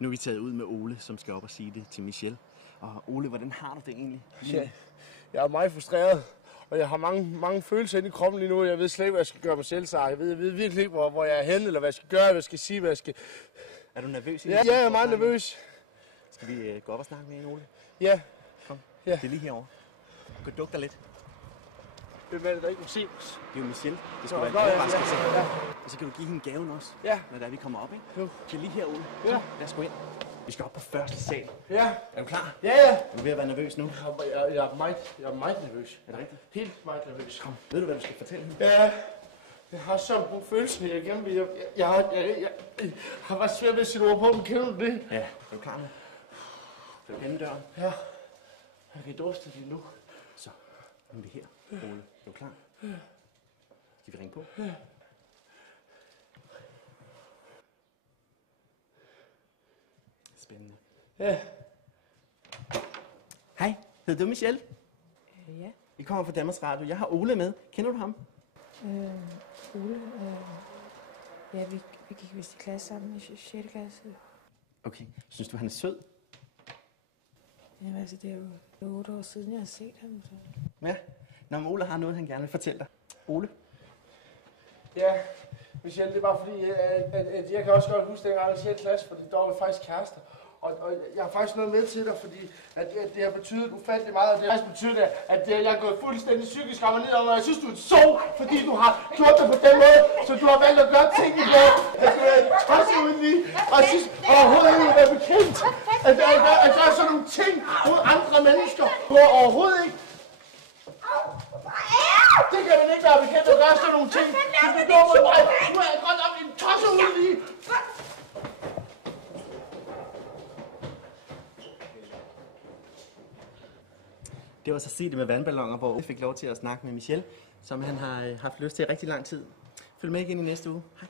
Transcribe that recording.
Nu er vi taget ud med Ole, som skal op og sige det til Michelle. Og Ole, hvordan har du det egentlig? Ja, jeg er meget frustreret, og jeg har mange følelser inde i kroppen lige nu. Jeg ved slet ikke, hvad jeg skal gøre mig selv, så jeg ved virkelig ikke, hvor jeg er henne, eller hvad jeg skal gøre, hvad jeg skal sige, hvad jeg skal... Er du nervøs? Ja, jeg er meget nervøs. Skal vi gå op og snakke med en, Ole? Ja. Kom. Ja. Det er lige herovre. Du kan dukke dig lidt. Hvem er det, der ikke må se os? Det er jo Michelle. Det skal være en ja. overraskelse. Og så kan du give hende gaven også, når der vi kommer op, ikke? Jo. Det er lige her, Ole. Ja. Lad os gå ind. Vi skal op på første sal. Ja. Er du klar? Ja. Er du ved at være nervøs nu? Jeg er meget nervøs. Er det rigtigt? Helt meget nervøs. Kom. Ved du, hvad du skal fortælle hende? Ja. Jeg har sådan nogle følelser, jeg gerne vil. Jeg har været svært ved at sætte ord på, men kender du det? Ja. Er du klar nu? Skal du kende døren? Ja. Jeg kan durste det nu. Så. Nu er vi her. Ole, er du klar? Ja. Skal vi ringe på? Ja. Spændende. Ja. Hej, hedder du Michelle? Ja. Vi kommer fra Danmarks Radio. Jeg har Ole med. Kender du ham? Ole, ja, vi gik vist i klasse sammen i 6. klasse. Okay. Synes du, han er sød? Jamen altså, det er jo 8 år siden, jeg har set ham. Så. Ja. Nå, men Ole har noget, han gerne vil fortælle dig. Ole? Ja, Michelle, det er bare fordi, at jeg kan også godt huske, dengang jeg var i 6. klasse, fordi der var vi faktisk kærester. Og jeg har faktisk noget med til dig, fordi at det har betydet ufattelig meget, og det har faktisk betydet, at jeg er gået fuldstændig psykisk rammer ned, og jeg synes, du er så, fordi du har gjort det på den måde, så du har valgt at gøre tingene på, at du er tosset uden lige, og jeg synes overhovedet ikke at være bekendt, at gøre sådan nogle ting mod andre mennesker, du har overhovedet ikke. Det kan man ikke være bekendt at gøre sådan nogle ting, du begår mod mig, du er godt nok en tosset uden lige. Det var så Sig det med vandballoner, hvor vi fik lov til at snakke med Michelle, som han har haft lyst til i rigtig lang tid. Følg med igen i næste uge. Hej.